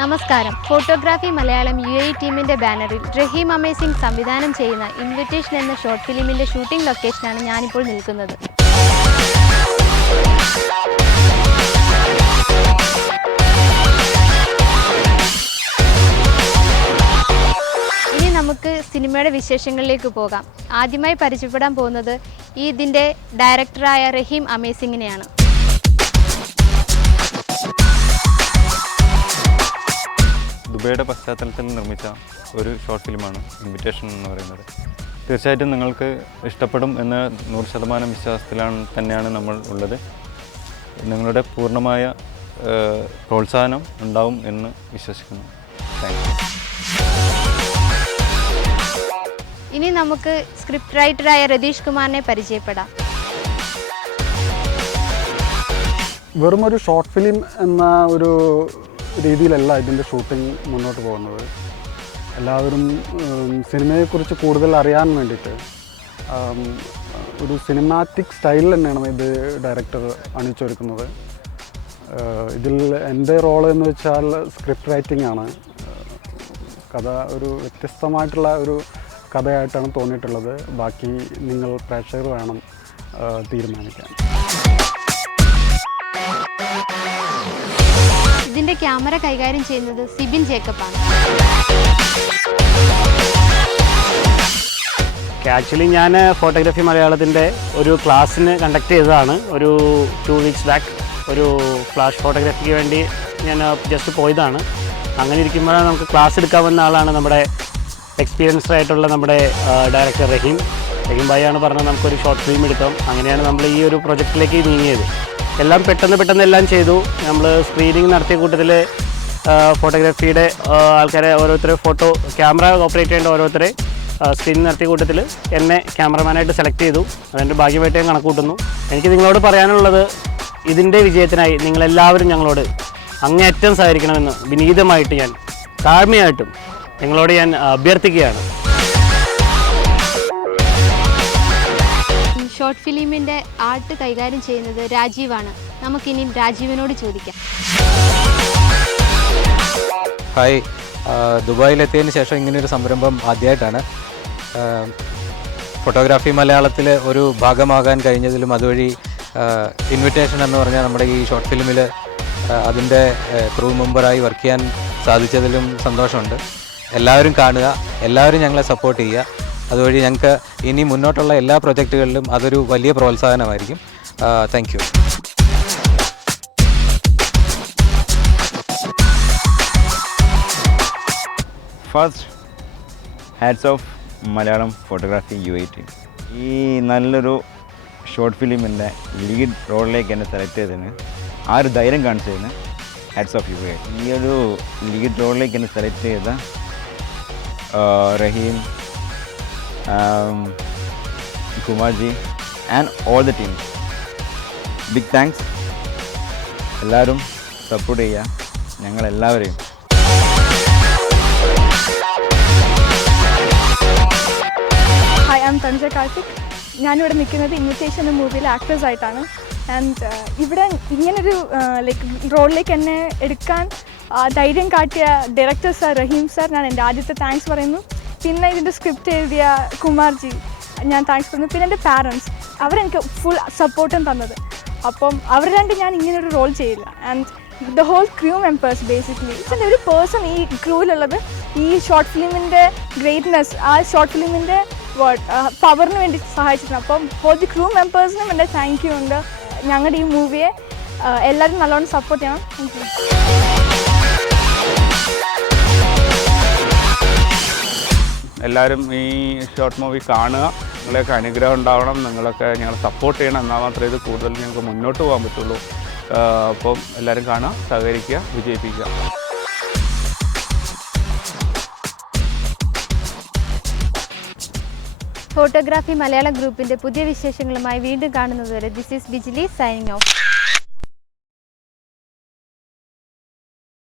നമസ്കാരം. Photography Malayalam UAE ടീമിൻ്റെ ബാനറിൽ റഹീം അമേസിംഗ് സംവിധാനം ചെയ്യുന്ന ഇൻവിറ്റേഷൻ എന്ന ഷോർട്ട് ഫിലിമിൻ്റെ ഷൂട്ടിംഗ് ലൊക്കേഷനാണ് ഞാനിപ്പോൾ നിൽക്കുന്നത്. ഇനി നമുക്ക് സിനിമയുടെ വിശേഷങ്ങളിലേക്ക് പോകാം. ആദ്യമായി പരിചയപ്പെടാൻ പോകുന്നത് ഇതിൻ്റെ ഡയറക്ടറായ റഹീം അമേസിങ്ങിനെയാണ്. ദുബൈയുടെ പശ്ചാത്തലത്തിൽ നിർമ്മിച്ച ഒരു ഷോർട്ട് ഫിലിമാണ് ഇൻവിറ്റേഷൻ എന്ന് പറയുന്നത്. തീർച്ചയായിട്ടും നിങ്ങൾക്ക് ഇഷ്ടപ്പെടും എന്ന 100% വിശ്വാസത്തിലാണ് തന്നെയാണ് നമ്മൾ ഉള്ളത്. നിങ്ങളുടെ പൂർണ്ണമായ പ്രോത്സാഹനം ഉണ്ടാവും എന്ന് വിശ്വസിക്കുന്നു. Thank you. ഇനി നമുക്ക് സ്ക്രിപ്റ്റ് റൈറ്ററായ രതീഷ് കുമാറിനെ പരിചയപ്പെടാം. വെറും ഒരു ഷോർട്ട് ഫിലിം എന്ന ഒരു രീതിയിലല്ല ഇതിൻ്റെ ഷൂട്ടിംഗ് മുന്നോട്ട് പോകുന്നത്. എല്ലാവരും സിനിമയെക്കുറിച്ച് കൂടുതൽ അറിയാൻ വേണ്ടിയിട്ട് ഒരു സിനിമാറ്റിക് സ്റ്റൈലിൽ തന്നെയാണ് ഇത് ഡയറക്ടർ അണിയിച്ചൊരുക്കുന്നത്. ഇതിൽ എൻ്റെ റോള് എന്ന് വെച്ചാൽ സ്ക്രിപ്റ്റ് റൈറ്റിംഗ് ആണ്. കഥ ഒരു വ്യത്യസ്തമായിട്ടുള്ള ഒരു കഥയായിട്ടാണ് തോന്നിയിട്ടുള്ളത്. ബാക്കി നിങ്ങൾ പ്രേക്ഷകർ വേണം തീരുമാനിക്കാൻ. ഇതിൻ്റെ ക്യാമറ കൈകാര്യം ചെയ്യുന്നത് സിബിൻ ജേക്കബാണ്. ആക്ച്വലി ഞാൻ ഫോട്ടോഗ്രാഫി മലയാളത്തിൻ്റെ ഒരു ക്ലാസ്സിന് കണ്ടക്ട് ചെയ്തതാണ്. ഒരു 2 weeks ബാക്ക് ഒരു ഫ്ലാഷ് ഫോട്ടോഗ്രാഫിക്ക് വേണ്ടി ഞാൻ ജസ്റ്റ് പോയതാണ്. അങ്ങനെ ഇരിക്കുമ്പോഴാണ് നമുക്ക് ക്ലാസ് എടുക്കാൻ വന്ന ആളാണ് നമ്മുടെ എക്സ്പീരിയൻസ്ഡ് ആയിട്ടുള്ള നമ്മുടെ ഡയറക്ടർ റഹീം ഭായിയാണ് പറഞ്ഞത് നമുക്കൊരു ഷോർട്ട് ഫിലിം എടുക്കാം. അങ്ങനെയാണ് നമ്മൾ ഈ ഒരു പ്രൊജക്റ്റിലേക്ക് നീങ്ങിയത്. എല്ലാം പെട്ടെന്ന് എല്ലാം ചെയ്തു. നമ്മൾ സ്ക്രീനിങ് നടത്തിയ കൂട്ടത്തിൽ ഫോട്ടോഗ്രാഫിയുടെ ആൾക്കാരെ ഓരോരുത്തരെ ക്യാമറ ഓപ്പറേറ്റ് ചെയ്യേണ്ട ഓരോരുത്തരെ സ്ക്രീനിങ് നടത്തിയ കൂട്ടത്തിൽ എന്നെ ക്യാമറമാനായിട്ട് സെലക്ട് ചെയ്തു. അതെൻ്റെ ഭാഗ്യമായിട്ട് ഞാൻ കണക്ക് കൂട്ടുന്നു. എനിക്ക് നിങ്ങളോട് പറയാനുള്ളത്, ഇതിൻ്റെ വിജയത്തിനായി നിങ്ങളെല്ലാവരും ഞങ്ങളോട് അങ്ങേയറ്റം സഹകരിക്കണമെന്ന് വിനീതമായിട്ട് ഞാൻ താഴ്മയായിട്ടും നിങ്ങളോട് ഞാൻ അഭ്യർത്ഥിക്കുകയാണ്. ഷോർട്ട് ഫിലിമിൻ്റെ ആർട്ട് കൈകാര്യം ചെയ്യുന്നത് രാജീവാണ്. നമുക്കിനി രാജീവിനോട് ചോദിക്കാം. ഹായ്, ദുബായിലെത്തിയതിന് ശേഷം ഇങ്ങനെയൊരു സംരംഭം ആദ്യമായിട്ടാണ്. ഫോട്ടോഗ്രാഫി മലയാളത്തിൽ ഒരു ഭാഗമാകാൻ കഴിഞ്ഞതിലും അതുവഴി ഇൻവിറ്റേഷൻ എന്ന് പറഞ്ഞാൽ നമ്മുടെ ഈ ഷോർട്ട് ഫിലിമിൽ അതിൻ്റെ ക്രൂ മെമ്പറായി വർക്ക് ചെയ്യാൻ സാധിച്ചതിലും സന്തോഷമുണ്ട്. എല്ലാവരും കാണുക, എല്ലാവരും ഞങ്ങളെ സപ്പോർട്ട് ചെയ്യുക. അതുവഴി ഞങ്ങൾക്ക് ഇനി മുന്നോട്ടുള്ള എല്ലാ പ്രൊജക്റ്റുകളിലും അതൊരു വലിയ പ്രോത്സാഹനമായിരിക്കും. Thank you. First hats off Malayalam photography UAE team. ഈ നല്ലൊരു ഷോർട്ട് ഫിലിമിൻ്റെ ലീഡ് റോളിലേക്ക് എന്നെ സെലക്ട് ചെയ്തതിന്, ആ ഒരു ധൈര്യം കാണിച്ചതിന് ഹാറ്റ്സ് ഓഫ് UAE. ഈ ഒരു ലീഡ് റോളിലേക്ക് എന്നെ സെലക്ട് ചെയ്ത Rahim, Kumarji and all the team, big thanks. എല്ലാവരും സപ്പോർട്ട് ചെയ്യുക ഞങ്ങളെല്ലാവരെയും. Hi, I am Tanuja Karthik. ഞാനിവിടെ നിൽക്കുന്നത് ഇൻവിറ്റേഷൻ എന്ന മൂവിയിലെ ആക്ട്രസ് ആയിട്ടാണ്. ആൻഡ് ഇവിടെ ഇങ്ങനൊരു റോളിലേക്ക് എന്നെ എടുക്കാൻ ധൈര്യം കാട്ടിയ ഡയറക്ടർ സാർ റഹീം സാർ, ഞാൻ എൻ്റെ ആദ്യത്തെ താങ്ക്സ് പറയുന്നു. പിന്നെ ഇതിൻ്റെ സ്ക്രിപ്റ്റ് എഴുതിയ കുമാർജി, ഞാൻ താങ്ക്സ് പറയുന്നു. പിന്നെ എൻ്റെ പാരൻസ്, അവരെനിക്ക് ഫുൾ സപ്പോർട്ടും തന്നത്. അപ്പം അവർ രണ്ട് ഞാൻ ഇങ്ങനൊരു റോൾ ചെയ്യില്ല. And the whole crew members basically എൻ്റെ ഒരു പേഴ്സൺ ഈ ക്രൂവിലുള്ളത് ഈ ഷോർട്ട് ഫിലിമിൻ്റെ ഗ്രേറ്റ്നെസ്, ആ ഷോർട്ട് ഫിലിമിൻ്റെ പവറിന് വേണ്ടി സഹായിച്ചിട്ടുണ്ട്. അപ്പം ഹോൾ ദി ക്രൂ മെമ്പേഴ്സിനും എൻ്റെ താങ്ക് യു ഉണ്ട്. ഞങ്ങളുടെ ഈ മൂവിയെ എല്ലാവരും നല്ലോണം സപ്പോർട്ട് ചെയ്യണം. Thank you. എല്ലാവരും ഈ ഷോർട്ട് മൂവി കാണുക. നിങ്ങളെയൊക്കെ അനുഗ്രഹം ഉണ്ടാവണം, നിങ്ങളൊക്കെ ഞങ്ങളെ സപ്പോർട്ട് ചെയ്യണം. എന്നാൽ മാത്രമേ ഇത് കൂടുതൽ ഞങ്ങൾക്ക് മുന്നോട്ട് പോകാൻ പറ്റുള്ളൂ. അപ്പം എല്ലാവരും കാണുക, സഹകരിക്കുക, വിജയിപ്പിക്കുക. ഫോട്ടോഗ്രാഫി മലയാളം ഗ്രൂപ്പിൻ്റെ പുതിയ വിശേഷങ്ങളുമായി വീണ്ടും കാണുന്നതുവരെ this is Bijili signing of.